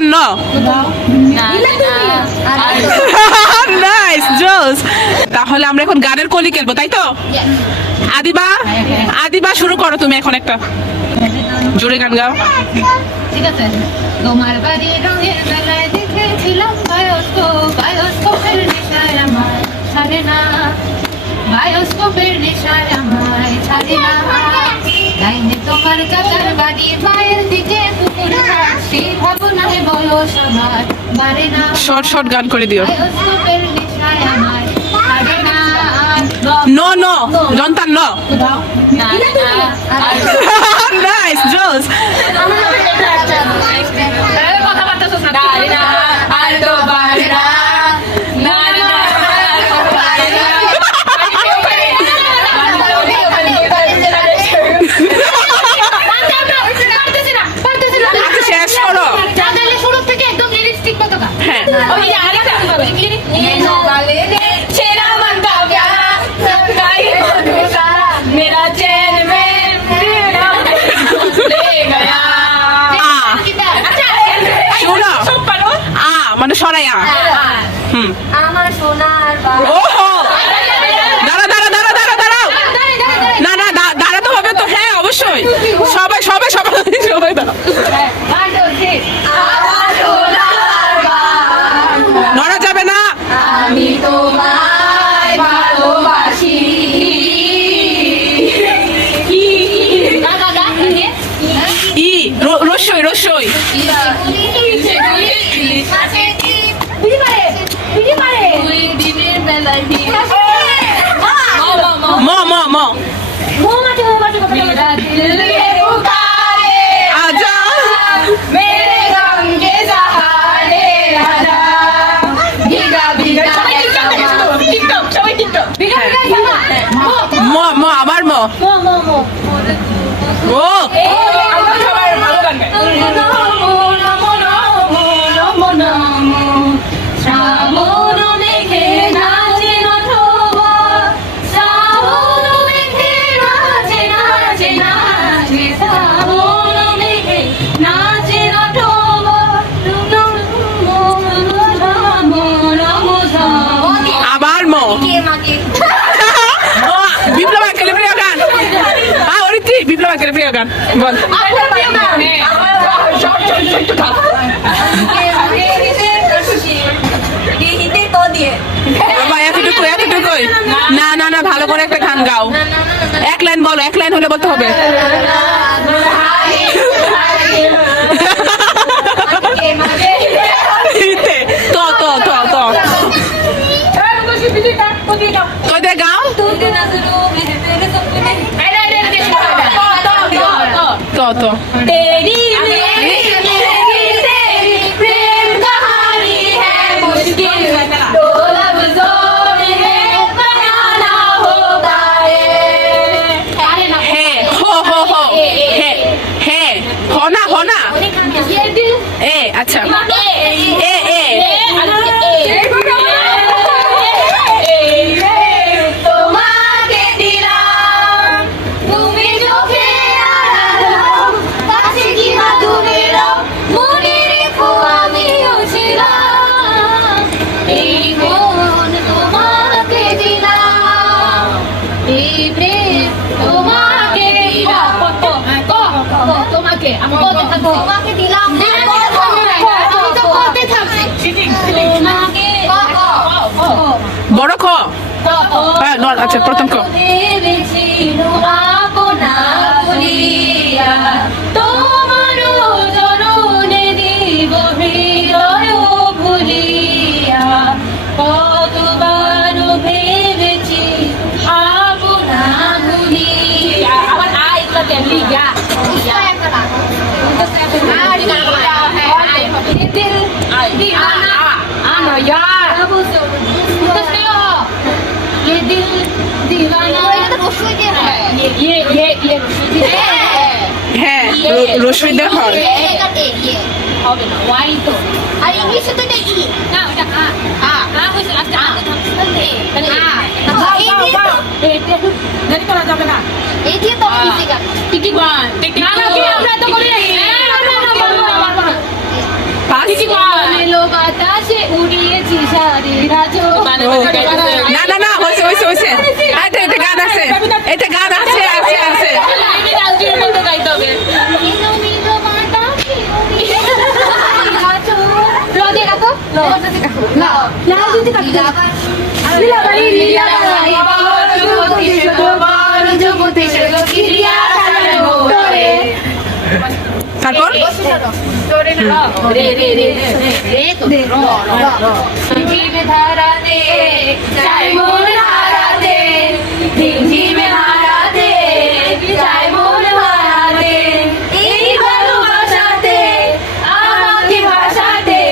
জন্তার ন নাইস জোস। তাহলে আমরা এখন গানের কলি খেলবো, তাই তো? আদিবা, আদিবা শুরু করো তুমি এখন একটা জোরে গান গাও। ঠিক আছে। তোমার বাড়ির রঙের বেলায় দেখেছিলাম বায়োস্কোপের নেশায় আমায় ছাড়ে না, বায়োস্কোপের নেশায় আমায় ছাড়ে না। লাইনে তোমার চাচার বাড়ি, মায়ের দিকে পুকুর ঘাট, সেই ভাবনায় বয়স আমার বাড়ে না। শর্ট শর্ট গান করে দিও। বায়োস্কোপের নেশায় আমায় ছাড়ে না। নো নো জন্তার ন নাইস জোস। শেষ করো। শুরু থেকে একদম লিরিক্সটিক মতো গান। হ্যাঁ মানে সরাইয়া আমার সোনার ওহো দাঁড়া দাঁড়া দাঁড়া দাঁড়া দাঁড়াও না না দাঁড়াতে হবে তো। হ্যাঁ অবশ্যই সবাই সবাই সবাই সবাই দাঁড়াও। নড়া যাবে না। আমি তোমায় ভালোবাসি। ই রসই রসই ম ম ম আজা ম ম আবার ম ও আবার ম বিপ্লব আঙ্কেলের প্রিয় গান। অরিত্রি বিপ্লব আঙ্কেলের প্রিয় গান বল। বাবা এতটুকু এতটুকুই না না না ভালো করে একটা গান গাও। এক লাইন বলো, এক লাইন হলে বলতে হবে। তো তো তো তো তোদের গাও তো তো এ আচ্ছা এ এ তোমাকে দিলাম তুমি চোখে আড়ালাম, কাছে কিংবা দূরে রও, মনে রেখো আমিও ছিলাম। এই মন তোমাকে দিলাম, এই প্রেম তোমাকে দিলাম। তোমাকে তোমাকে দিলাম। বড় খ আচ্ছা প্রথম খ। তোমার জননে দিব হৃদয় ভুলিয়া, কতবার ভেবেছি আপনা ভুলিয়া। আমার আইটা তেলিয়া दिल दीवाना आना यार ये दिल दीवाना ये হ্যাঁ রসইদা হয় হবে না ওয়াই তো আর ইংলিশে তো এটা ই না ওটা আ হইছে আজকে আ থাকতে তাহলে এই দিয়ে তো দেরি করা যাবে না, এই দিয়ে তো ইজি গান টিকি গান না না আমরা তো করি না পাঁচ এলো বাতাসে উড়িয়েছি সারে রাজো না না না হয়েছে হয়েছে হয়েছে এটা গান আছে এটা গান আছে আছে আছে এলো নীলো বাতাসে উড়িয়েছি সারে রাজো ল দিয়ে রাখো ল দিতে কাটো লীলাবাড়ি লীলাবাড়ি বড় জগতে কিরিয়া সাজানো তোরে তারপর রে রে রে রে তো ঝিমে ধারা দে চাই মন হারা দে ঝিমে হারা দে চাই মন হারা দে এই ভালোবাসাতে আমাকে ভাষাতে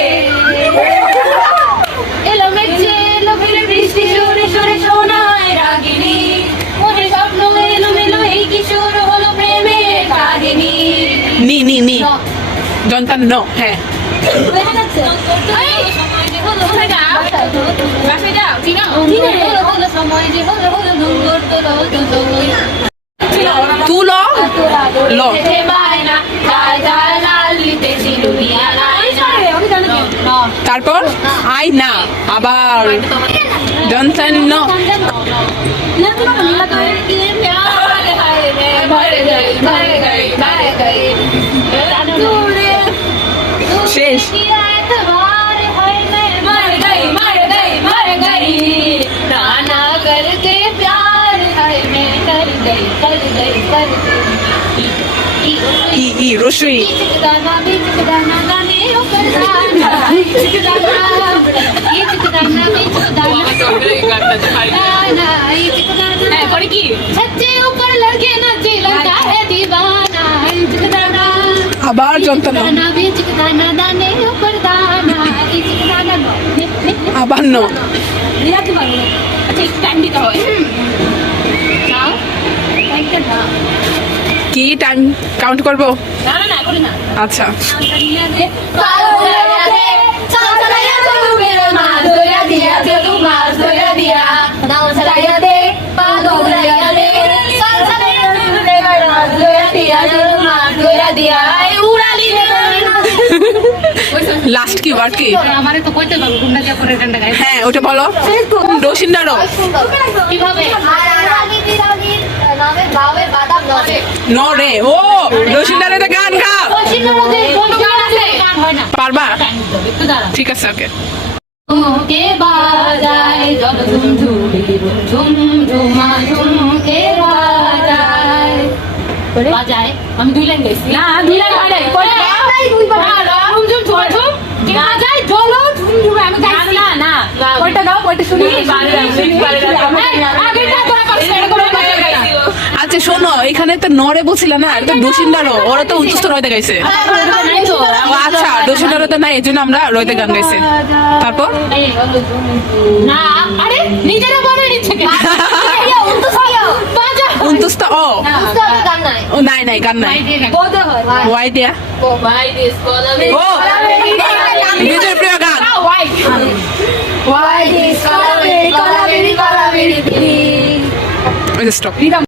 এলো মেঘে এলো ফিরে বৃষ্টি সরে সরে শোনায় রাগিনী মনে স্বপ্ন এলো মেলো এই কিশোর হলো প্রেমের কাহিনী নি নি নি জনতান ন হ্যাঁ তুলো ল তারপর আই না আবার জনতান ন শেষ करके प्यार है मैं कर गई ই ই রসুই चिकदाना भी चिकदाना गाने ओ करदाना चिकदाना ये चिकदाना भी चिकदाना गाना ये चिकदाना পরে কি छज्जे ऊपर लगे नाचे लगता है दीवाना चिकदाना আবার জনতান ন चिकदाना भी चिकदाना गाने ऊपर दाना ये चिकदाना আবার ন लिया के मारो अच्छा एक टाइम भी तो है नाउ थैंक यू ना কি টাইম কাউন্ট করব না না না করি না আচ্ছা লাস্ট কি ওয়ার্ড কি আমারে তো কইতে পারবো কোনটা দিয়ে করে ঠান্ডা গায়ে হ্যাঁ ওটা বলো রসিন্দারো কিভাবে ন রে ও রসিন্দারে তো গান গা পারবা ঠিক আছে ওকে ঝুমকে বাজায় জল ঝুম ঝুম ঝুমা ঝুমকে বাজায় বাজায় আমি দুই লাইন গাইছি না দুই লাইন গাই ঝুম ঝুম ঝুম ঝুম বাজায় জল ঝুম ঝুম আমি গাইছি না না ওইটা গাও ওইটা শুনি আগেটা তোরা পারছিস এটা করে গাইছি আচ্ছা শোনো এখানে তো নরে বলছিল না এটা তো ডোসিন্দারো ওরা তো উচ্চস্ত রয়তে গাইছে ও আচ্ছা ডোসিন্দারো তো নাই এই জন্য আমরা রয়তে গান গাইছে তারপর না আরে নিজেরা বলে নিচ্ছে উনতুস্ত ও নাই নাই গান নাই ওয়াই দিয়া ও নিজের প্রিয় গান ওই স্টপ